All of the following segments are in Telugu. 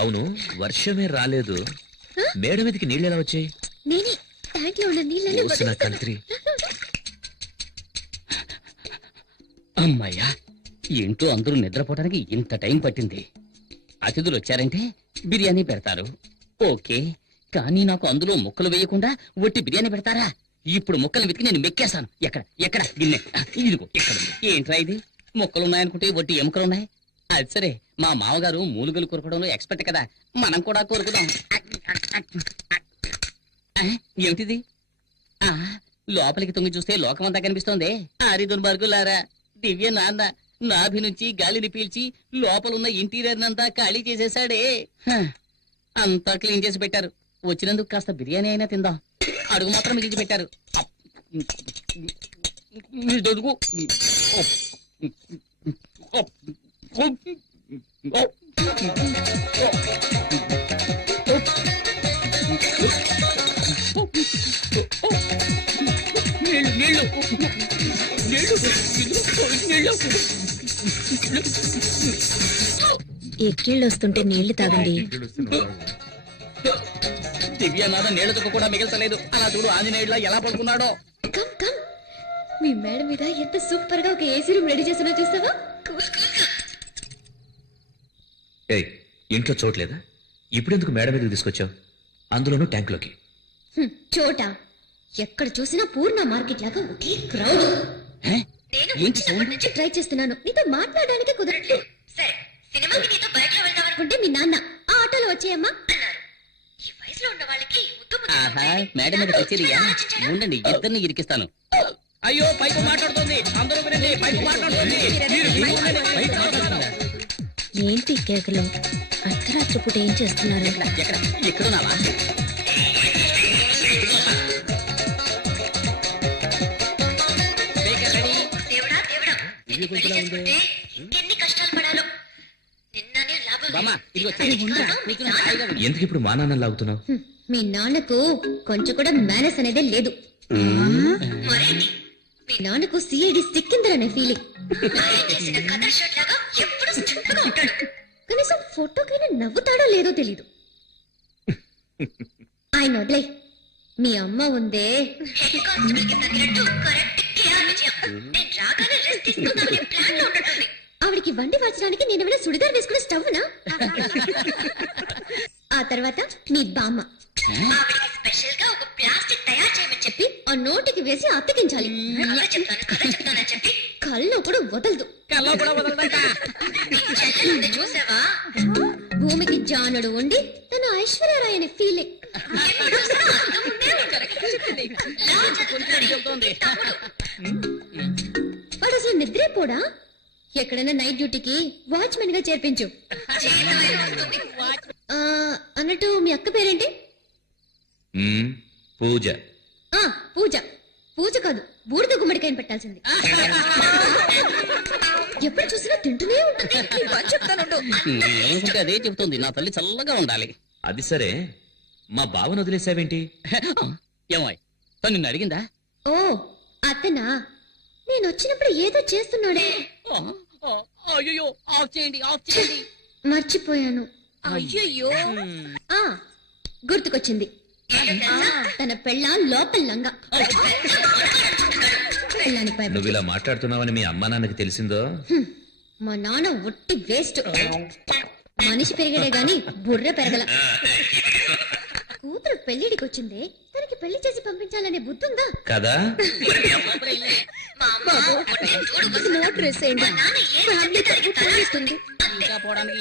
అవును, వర్షమే రాలేదు, మేడ మీదకి నీళ్ళు ఎలా వచ్చాయి? నేనే ట్యాంక్లో ఉన్న నీళ్ళని కంత్రి. అమ్మాయ్యా, ఇంట్లో అందరూ నిద్రపోవడానికి ఇంత టైం పట్టింది. అతిథులు వచ్చారంటే బిర్యానీ పెడతారు, ఓకే. కానీ నాకు అందులో ముక్కలు వేయకుండా ఒట్టి బిర్యానీ పెడతారా? ఇప్పుడు ముక్కలు వెతికి నేను మెక్కేశాను. ఎక్కడ ఎక్కడ గిన్నె, ఇదిగో ఎక్కడ. ఏంట్రా ఇది, ముక్కలున్నాయనుకుంటే ఒట్టి ఎముకలున్నాయి. అది సరే, మా మామగారు మూలుగలు కొరకడంలో ఎక్స్పర్ట్ కదా, మనం కూడా కొరుకుదాం. ఏమిటిది? లోపలికి తొంగి చూస్తే లోకమంతా కనిపిస్తోంది. ఆరి దుర్మార్గులారా, దివ్య నాన్న నాభి నుంచి గాలిని పీల్చి లోపలున్న ఇంటీరియర్ నంతా ఖాళీ చేసేసాడే. అంతా క్లీన్ చేసి పెట్టారు. వచ్చినందుకు కాస్త బిర్యానీ అయినా తిందాం. అడుగు మాత్రం మిగిల్చి పెట్టారు. ఎక్కిళ్ళు వస్తుంటే నీళ్లు తాగండి. దివ్యనాథ నీళ్లతో కూడా మిగల్చలేదు. అలా చూడు ఆంజనేయుడిలా ఎలా పడుకున్నాడో. కమ్ కమ్, మీ మేడ మీద ఎంత సూపర్ గా ఒక ఏసీ రూమ్ రెడీ చేసినా చూస్తావా? ఇంట్లో చోట్లేదా? ఇప్పుడెందుకు మేడ మీదకి తీసుకొచ్చావు, అందులోనూ ట్యాంక్లోకి? చోట ఎక్కడ చూసినా పూర్ణ మార్కెట్ లాగా ఒకే క్రౌడ్. నేను ట్రై చేస్తున్నాను, నీతో మాట్లాడడానికి కుదరట్లేదు. సరే, సినిమాకి నీతో బైక్ లో వెళ్దాం అనుకుంటే మీ నాన్న ఆ ఆటోలో వచ్చేయమ్మా అన్నారు. ఈ వయసులో ఉన్న వాళ్ళకి మేడం మీద కచేరియా? ఉండండి, ఇద్దరిని ఇరికిస్తాను. అయ్యో, పైపు మాట్లాడుతుంది, అందరూ వినండి, పైపు మాట్లాడుతుంది. ఏంటి కేకలు? అర్ధరాత్రి పూట ఏం చేస్తున్నారు? ఎక్కడున్నావా? ఎందుకు ఇప్పుడు మా నాన్న లాగుతున్నావు? మీ నాన్నకు కొంచెం కూడా మేనస్ అనేదే లేదు. మీ నాన్నకు సిఐడి సిక్కిందరనే ఫీలింగ్. కనీసం ఫోటోకైనా నవ్వుతాడో లేదో తెలీదు. ఆయన వదిలే, మీ అమ్మ ఉందే, ఆవిడికి వండి మార్చడానికి నేనేమైనా సుడిదార్ వేసుకునే స్టవ్నా? ఆ తర్వాత మీ బామ్మ, ఆవిడికి స్పెషల్ గా ఒక ప్లాస్టిక్ తయారు చేయమని చెప్పి ఆ నోటికి వేసి అతికించాలి. చెప్పి కళ్ళు కూడా వదలదు. చూసావా, భూమికి జానుడు ఉండి తన ఐశ్వర్యరాయ్ అనే ఫీలింగ్. వాడు అసలు నిద్రేపోడా? ఎక్కడైనా నైట్ డ్యూటీకి వాచ్మెన్ గా చేర్పించు. అన్నట్టు మీ అక్క పేరేంటి? పూజ. పూజ. పూజ కాదు, బూడిద గుమ్మడికాయని పెట్టాల్సింది. ఎప్పుడు చూసినా తింటూనే ఉంటుంది. అదే చెబుతుంది, నా తల్లి చల్లగా ఉండాలి. అది సరే, మా బావను వదిలేసావేంటి? ఏమాయ్, తను నిన్ను అడిగిందా? ఓ అతనా? నేను వచ్చినప్పుడు ఏదో చేస్తున్నాడే. అయ్యో, ఆఫ్ చేయండి, ఆఫ్ చేయండి. మర్చిపోయాను. అయ్యో, గుర్తుకొచ్చింది. తన పెళ్ళాం లోపల లంగా. నువ్వు ఇలా మాట్లాడుతున్నావని మీ అమ్మా నాన్నకి తెలిసిందో? మా నాన్న ఒట్టి వేస్ట్. మనిషి పెరిగడే గాని బుర్ర పెరగల. కూతురు పెళ్లిడికి వచ్చిందే, తనకి పెళ్లి చేసి పంపించాలనే బుద్ధుందా కదా?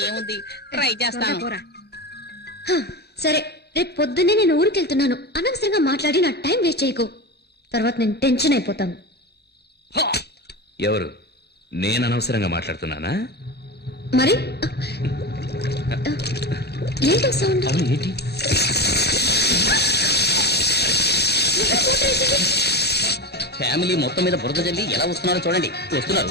ఏముంది, ట్రై చేస్తాను. సరే, రేపు పొద్దున్నే నేను ఊరికెళ్తున్నాను. అనవసరంగా మాట్లాడి నా టైం వేస్ట్ చేయకు, తర్వాత నేను టెన్షన్ అయిపోతాను. ఎవరు? నేను అనవసరంగా మాట్లాడుతున్నానా? మరి ఏంటో సౌండ్? ఏంటి? ఫ్యామిలీ మొత్తం మీద బురద జల్లి ఎలా వస్తున్నారో చూడండి. వస్తున్నారు.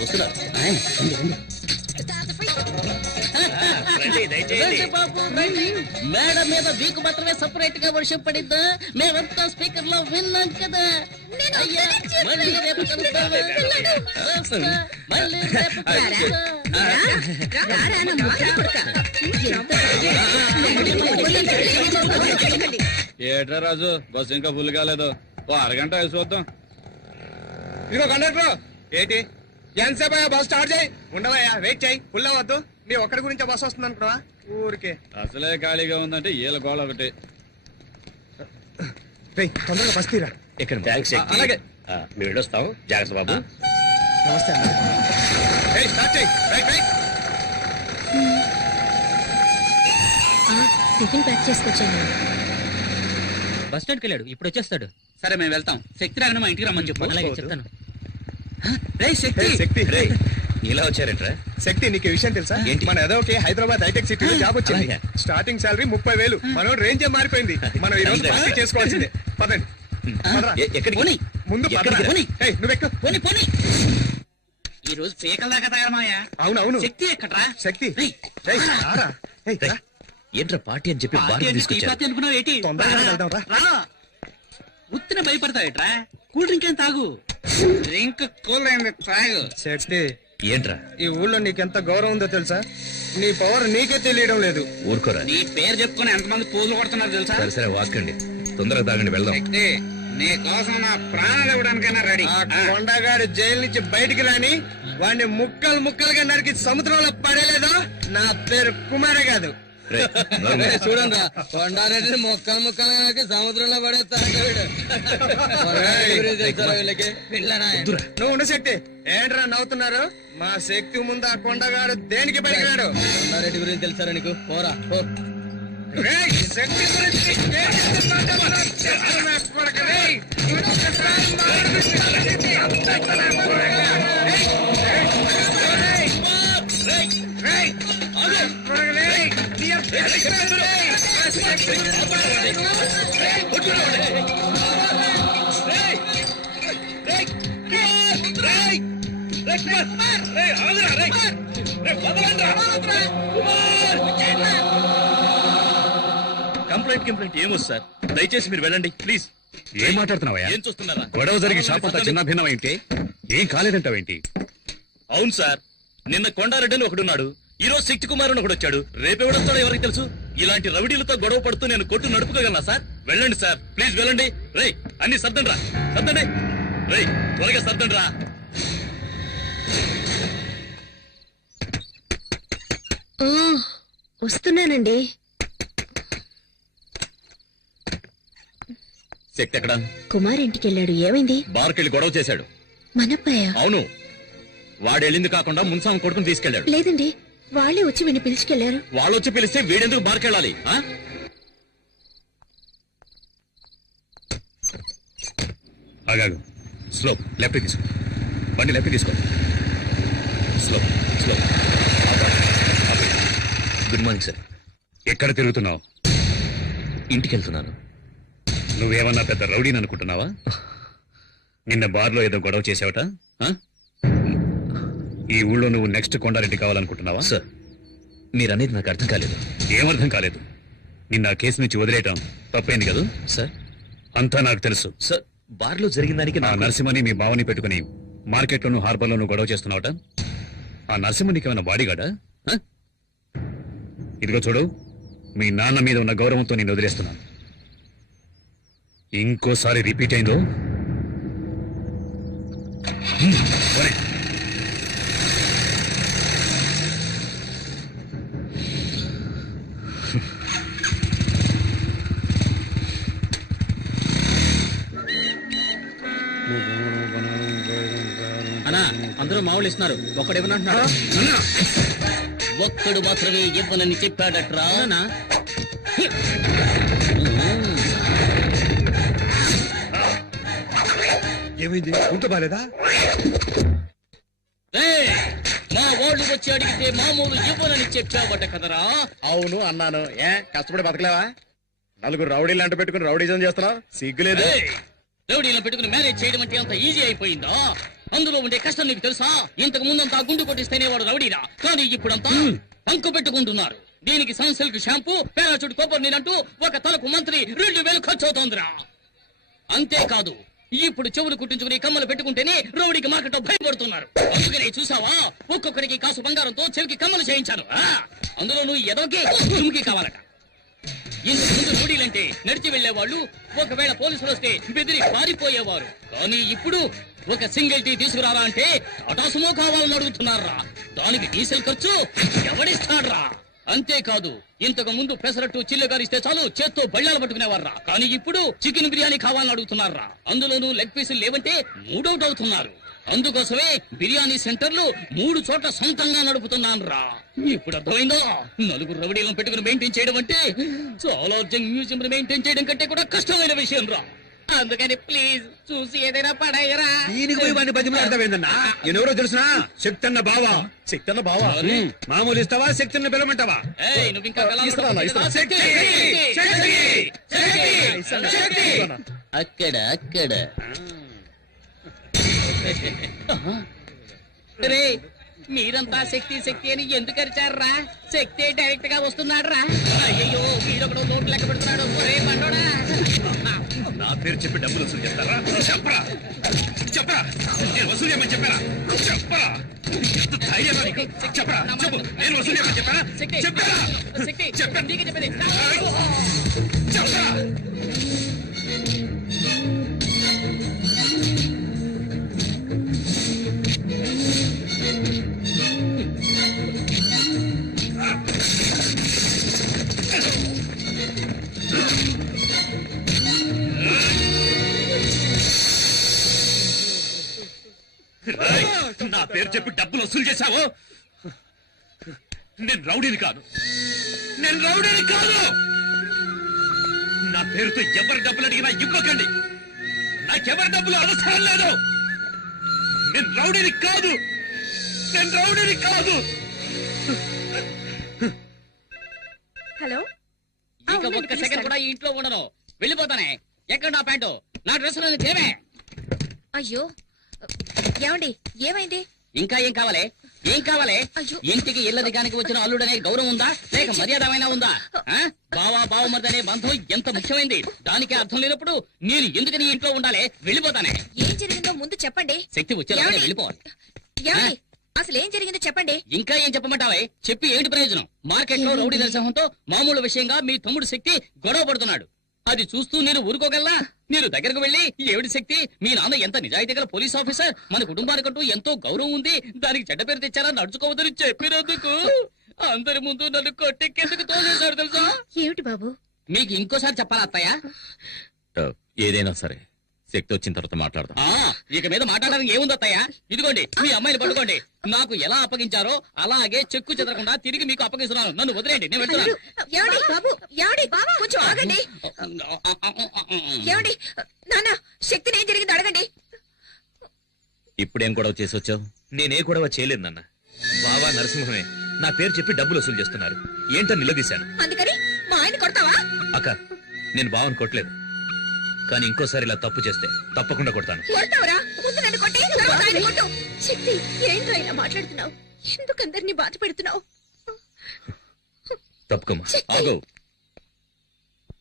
రండి బాబు, రండి. మేడ మీద మీకు మాత్రమే సపరేట్ గా వర్షం పడిద్దా? మేమంతా స్పీకర్ లో విన్నాం కదా. అయ్యా, మళ్ళీ రేపు కలుద్దామా? వస్తా, మళ్ళీ రేపు కలుద్దాం. ఏట్రా రాజు బస్సు ఇంకా ఫుల్ కాలేదు. ఓ అరగంట వేసి చూద్దాం. ఇదిగో కండక్టర్ ఏంటి ఎంతసేపు బస్ స్టార్ట్ చేయి. ఉండవయ్యా, వెయిట్ చేయి. ఫుల్ అవ్వద్దు. నీ ఒక్కడి గురించి బస్సు వస్తుంది అనుకున్నావా? ఊరికే అసలే ఖాళీగా ఉందంటే ఈల గోళ ఒకటి. తొందరగా బస్ తీరా. ఇక్కడ అలాగే మేము వెళ్ళొస్తాం. జాగ్రత్త బాబు. నమస్తే అన్న. స్టార్ట్ చేయి. Tiffin pack చేసుకొచ్చాను. బస్ స్టాండ్కి వెళ్ళాడు, ఇప్పుడు వచ్చేస్తాడు. సరే మేము వెళ్తాం. శక్తి రాగానే మా ఇంటికి రమ్మని చెప్పు. అలాగే చెప్తాను. శక్తి ఇలా వచ్చారేంట్రా? శక్తి నీకు విషయం తెలుసా? ఏంటి? మన ఏదోకి హైదరాబాద్ హైటెక్ సిటీలో జాబ్ వచ్చింది. అలాగే. Starting salary 30,000. మనం రేంజ్ మారిపోయింది. మనం ఈ రోజు పార్టీ చేసుకోవాల్సిందే. పదండి. పదరా. ఎక్కడికి? పోనీ. ముందు ఎక్కడికి రా? పోనీ. నువ్వెక్కు. పోనీ పోనీ. ఈ రోజు పీకల దాకా తగలమాయా. అవును శక్తి ఎక్కడ్రా? శక్తి రేయ్, రారా. రా. ఏంట్రా పార్టీ అని చెప్పి బాగా తీసుకొచ్చారు. అనుకున్నావు ఏంటి? తొందరగా వెళ్దాం రా. రా. ఉత్తిన భయపడతావేట్రా? కూల్ డ్రింక్ ఏం తాగు. డ్రింక్ కూల్ అయింది, తాగు. శక్తి ఏంట్రా ఈ ఊళ్ళో నీకెంత గౌరవం ఉందో తెలుసా? నీ పవర్ నీకే తెలియడం లేదు. ఊరుకోరా. నీ పేరు చెప్పుకుని ఎంతమంది పూజలు కొడుతున్నారు తెలుసా? సరే సరే వాక్కండి. తొందరగా తాగండి, వెళ్దాం. శక్తి, నీ కోసం నా ప్రాణాలు ఇవ్వడానికైనా రెడీ. ఆ కొండగాడు జైలు నుంచి బయటికి రాని వాడిని ముక్కలు ముక్కలుగా నరికి సముద్రంలో పడేలేదో నా పేరు కుమారే కాదు. రేయ్, నోరు మూయి. చూడండి కొండారెడ్డి ముక్కలు ముక్కలుగా నరికి సముద్రంలో పడేస్తాడు. వద్దురా. నువ్వు ఉండు శక్తి. ఏంట్రా నవ్వుతున్నారు? మా శక్తి ముందు ఆ కొండగాడు దేనికి పలికినాడు? కొండారెడ్డి గురించి తెలుసా నీకు? పోరా పో. శక్తి గురించి ఏంటి మాట్లాడుతున్నావ్? చెప్పు నా కొడుకు, రేయ్. కంప్లైంట్ ఏమో సార్, దయచేసి మీరు వెళ్ళండి ప్లీజ్. ఏం మాట్లాడుతున్నావయ్యా? ఏం చూస్తున్నారా? గొడవ జరిగి షాప్ అంతా చిన్న భిన్నమైంటే ఏం కాలేదంటావేంటి? అవును సార్, నిన్న కొండారెడ్డి అని ఒకడున్నాడు, ఈ రోజు శక్తి కుమార్ అని ఒకడు వచ్చాడు. రేపెవడొస్తాడో ఎవరికి తెలుసు? ఇలాంటి రౌడీలతో గొడవ పడుతూ నేను కొట్టు నడుపుకోగలనా సార్? వెళ్ళండి సార్, ప్లీజ్ వెళ్ళండి. రేయ్, అన్ని సర్దండి రా, సర్దండి. రేయ్, త్వరగా సర్దండి రా. వస్తున్నానండి. శక్తి ఎక్కడ? కుమార్ ఇంటికి వెళ్ళాడు. ఏమైంది? బార్కెళ్ళి గొడవ చేశాడు. మనప్పయ్య? అవును, వాడు వెళ్ళింది కాకుండా మున్సాం కొడుకుని తీసుకెళ్లాడు. లేదండి, వాళ్ళే వచ్చి వీడిని పిలుచుకెళ్లారు. వాళ్ళు వచ్చి పిలిస్తే వీడెందుకు బార్కెళ్ళాలి? ఆగాగు. స్లో, లెఫ్ట్ తీసుకో. బండి లెఫ్ట్ తీసుకో. Slow slow. Good morning sir. ఎక్కడ తిరుగుతున్నావు? ఇంటికి వెళ్తున్నాను. నువ్వేమన్నా పెద్ద రౌడీని అనుకుంటున్నావా? నిన్న బార్లో ఏదో గొడవ చేసావట. ఆ? ఈ ఊళ్ళో నువ్వు నెక్స్ట్ కొండారెడ్డి కావాలనుకుంటున్నావా? సార్, మీరు అనేది నాకు అర్థం కాలేదు. ఏమర్థం కాలేదు? నిన్న ఆ కేసు నుంచి వదిలేయటం తప్పైంది కదా? సార్, అంతా నాకు తెలుసు. సార్, బార్లో జరిగిన దానికి ఆ నరసింహని మీ బావని పెట్టుకుని మార్కెట్లోను హార్బర్లోను గొడవ చేస్తున్నావట. ఆ నరసింహ నీకేమైనా బాడీగాడా? ఆ? ఇదిగో చూడు, మీ నాన్న మీద ఉన్న గౌరవంతో నేను వదిలేస్తున్నాను. ఇంకోసారి రిపీట్ అయిందో పోనీ. అన్నా, అందరూ మామూలు ఇస్తున్నారు, ఒక్కడు ఇవ్వనంటున్నాడు. ఒక్కడు మాత్రమే ఇవ్వనని చెప్పాడట్రా. ఏమైంది? ఉంట బాలేదా? మా వాళ్ళు వచ్చి అడిగితే మామూలు ఇవ్వనని చెప్పావట కదరా. అవును అన్నాను. కష్టపడి బతకలేవా? నలుగురు రౌడీలు అంట పెట్టుకుని రౌడీజం చేస్తున్నావు, సిగ్గులేదు? రౌడీలను పెట్టుకుని మ్యారేజ్ చేయడం అంటే అంత ఈజీ అయిపోయిందా? అందులో ఉండే కష్టం నీకు తెలుసా? ఇంతకు ముందంతా గుండు కొట్టిస్తేనే వాడు రౌడీరా, కానీ ఇప్పుడంతా పంకు పెట్టుకుంటున్నారు. దీనికి సన్సిల్క్ షాంపూ పేరాచూట్ కొబ్బరి నీళ్ళంటూ ఒక తలకు మంత్రి 2000 ఖర్చు అవుతోందిరా. అంతేకాదు ఇప్పుడు చెవులు కుట్టించుకుని కమ్మలు పెట్టుకుంటేనే రౌడీకి మార్కెట్ భయపడుతున్నారు. అందుకనే చూసావా, ఒక్కొక్కరికి కాసు బంగారంతో చెవికి కమ్మలు చేయించాను. అందులో నువ్వు ఎదోకి తుమ్కి కావాలట. ఇంతకు ముందు రౌడీలంటే నడిచి వెళ్లేవాళ్ళు, ఒకవేళ పోలీసులు వస్తే బెదిరి పారిపోయేవారు. కానీ ఇప్పుడు ఒక సింగిల్ టీ తీసుకురారా అంటే టాటా సుమో కావాలని అడుగుతున్నారా. దానికి డీజిల్ ఖర్చు ఎవడిస్తాడ్రా? అంతేకాదు ఇంతకు ముందు పెసరట్టు చిల్లు గారిస్తే చాలు చేత్తో బళ్ళాలు పట్టుకునేవారా. కానీ ఇప్పుడు చికెన్ బిర్యానీ కావాలని అడుగుతున్నారా. అందులోనూ లెగ్ పీసులు లేవంటే మూడౌట్ అవుతున్నారు. అందుకోసమే బిర్యానీ సెంటర్లు 3 చోట్ల సొంతంగా నడుపుతున్నాను రా. ఇప్పుడు అర్థమైందా? 4 రౌడీలను పెట్టుకుని మెయింటైన్ చేయడం అంటే సాలార్జంగ్ మ్యూజియం మెయింటైన్ చేయడం కంటే కూడా కష్టమైన విషయం రా. అందుకని ప్లీజ్ చూసి ఏదైనా పడాయరా. దీనికి పోయి వాడిని బతిమలాడతావేందన్నా? ఎవరో తెలుసునా? శక్తన్న బావా. శక్తన్న బావా? మామూలు ఇస్తావా, శక్తిని పిలవమంటావా? ఏయ్, నువ్వు ఇంకా శక్తి! అక్కడ అక్కడ రే, మీరంతా శక్తి శక్తి అని ఎందుకు అరిచారా? శక్తి డైరెక్ట్ గా వస్తున్నాడు రా. అయ్యో, వీడొకడు నోట్లు లెక్క పెడుతున్నాడు. ఒరే బండోడా, నా పేరు చెప్పి డబ్బులు వసూలు చేస్తారా? చెప్పరా చెప్పరా, నేను వసూలు చేయమని చెప్పారా? చెప్పరా, ఎంత ధైర్యం నీకు? చెప్పరా, చెప్పు, నేను వసూలు చేయమని చెప్పారా? శక్తి చెప్పారా? శక్తి చెప్పాను. నీకే చెప్పేది. చెప్పరా? రేయ్, నా పేరు చెప్పి డబ్బులు వసూలు చేశావు. నేను రౌడీని కాదు, నేను రౌడీని కాదు. నా పేరుతో ఎవరి డబ్బులు అడిగినా ఇవ్వకండి. నాకెవరి డబ్బులు అవసరం లేదు. నేను రౌడీని కాదు, నేను రౌడీని కాదు. హలో, ఇక ఒక్క సెకండ్ కూడా ఈ ఇంట్లో ఉండను. వెళ్ళిపోతానే. ఎక్కడ నా ప్యాంటు, నా డ్రెస్ లో తేవే. అయ్యో ఏమండి, ఏమైంది? ఇంకా ఏం కావాలి? ఏం కావాలి? అయ్యో. ఇంటికి ఇల్లదిగానికి వచ్చిన అల్లుడనే గౌరవం ఉందా, లేక మర్యాదమైనా ఉందా? బావా బావమర్దనే బంధం ఎంత ముఖ్యమైంది. దానికి అర్థం లేనప్పుడు నేను ఎందుకని ఇంట్లో ఉండాలి? వెళ్ళిపోతానే. ఏం జరిగిందో ముందు చెప్పండి. శక్తి వచ్చేలా ఏమండి? వెళ్ళిపోవాలి. ఏమండి, అసలు ఏం జరిగిందో చెప్పండి. ఇంకా ఏం చెప్పమంటావే? చెప్పి ఏంటి ప్రయోజనం? మార్కెట్ లో రౌడీ దర్శనంతో మామూలు విషయంగా మీ తమ్ముడు శక్తి గొడవ పడుతున్నాడు. అది చూస్తూ నేను ఊరుకోగలనా? మీరు దగ్గరకు వెళ్ళి, ఏమిటి శక్తి, మీ నాన్న ఎంత నిజాయితీ గల పోలీస్ ఆఫీసర్, మన కుటుంబానికంటూ ఎంతో గౌరవం ఉంది, దానికి చెడ్డ పేరు తెచ్చారా, నడుచుకోవద్దని చెప్పినందుకు అందరి ముందు నన్ను కొట్టెక్కేందుకు తోసేశాడు తెలుసా? ఏమిటి బాబు? మీకు ఇంకోసారి చెప్పాలా అత్తయ్య? ఏదైనా సరే శక్తి వచ్చిన తర్వాత మాట్లాడదాం. ఇక మీద మాట్లాడడానికి ఏముంది అత్తయ్య? ఇదిగోండి మీ అమ్మాయిని పట్టుకోండి. నాకు ఎలా అప్పగించారో అలాగే చెక్కు చెదరకుండా తిరిగి మీకు అప్పగిస్తున్నాను. నన్ను వదిలేండి, నేను వెళ్తున్నాను. ఏమండి బాబు, ఏమండి కొంచెం ఆగండి. ఏమండి నాన్న, శక్తిని ఏం జరిగిందో అడగండి. ఇప్పుడేం గొడవ చేసి వచ్చావు? నేనే గొడవ చేయలేదు నాన్న. బావా నరసింహమే నా పేరు చెప్పి డబ్బులు వసూలు చేస్తున్నారు. ఏంటో నిలదీశాను. అందుకని మా ఆయన కొడతావా? అక్క, నేను బావని కొట్టలేదు, కానీ ఇంకోసారి ఇలా తప్పు చేస్తే తప్పకుండా కొడతాను. కొడతావురా? ముందు నన్ను కొట్టి తర్వాత ఆయన కొట్టు. శక్తి, ఏంట్రా ఇలా మాట్లాడుతున్నావు? ఎందుకు అందరినీ బాధ పెడుతున్నావు? తప్పుకోమా. ఆగు.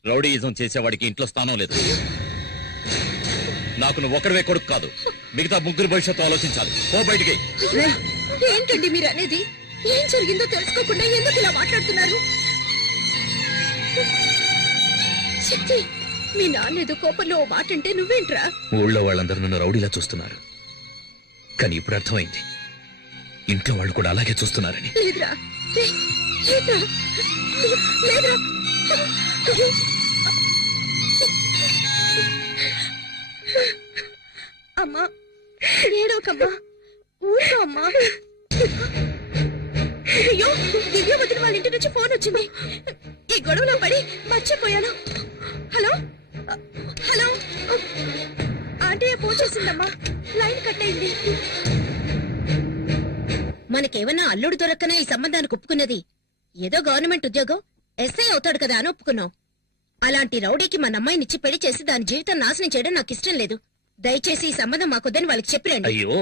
రౌడీయిజం చేసేవాడికి ఇంట్లో స్థానం లేదు. నాకు నువ్వు ఒక్కడివే కొడుకు కాదు, మిగతా ముగ్గురు భవిష్యత్తు ఆలోచించాలి. ఓ బయటికి. ఏంటండి మీరు అనేది? ఏం జరిగిందో తెలుసుకోకుండా ఎందుకు ఇలా మాట్లాడుతున్నారు? శక్తి, మీ నాన్న ఏదో కోపంలో ఓ మాట అంటే నువ్వేంట్రా? ఊళ్ళో వాళ్ళందరూ నన్ను రౌడీలా చూస్తున్నారు, కానీ ఇప్పుడు అర్థమైంది ఇంట్లో వాళ్ళు కూడా అలాగే చూస్తున్నారని. లేదురా, లేదురా, లేదురా. అమ్మా, ఏడోకమ్మా, ఊరుకో అమ్మా. అయ్యో, దివ్య వదిన వాళ్ళ ఇంటి నుంచి ఫోన్ వచ్చింది. ఈ గొడవలో పడి మర్చిపోయాను. హలో హలో, ఆంటీ ఫోన్ చేసిందమ్మా, లైన్ కట్ అయింది. మనకేమన్నా అల్లుడు దొరక్కనే ఈ సంబంధానికి ఒప్పుకున్నది? ఏదో గవర్నమెంట్ ఉద్యోగం, ఎస్ఐ అవుతాడు కదా అని ఒప్పుకున్నాం. అలాంటి రౌడీకి మన అమ్మాయినిచ్చి పెళ్లి చేసి దాని జీవితం నాశనం చేయడం నాకు ఇష్టం లేదు. దయచేసి ఈ సంబంధం మాకొద్దని వాళ్ళకి చెప్పిరండి. అయ్యో,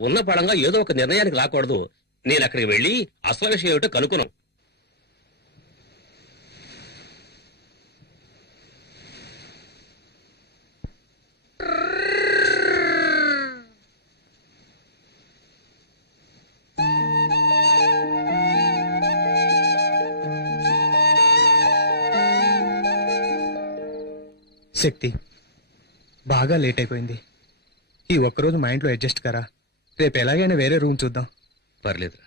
ఉన్న పడంగా ఏదో ఒక నిర్ణయానికి రాకూడదు. నేను అక్కడికి వెళ్ళి అసలు విషయం ఏమిటో కనుక్కున్నాం. శక్తి బాగా లేట్ అయిపోయింది. ఈ ఒక్కరోజు మా ఇంట్లో అడ్జస్ట్ కరా. రేపు ఎలాగైనా వేరే రూమ్ చూద్దాం. పర్లేదురా.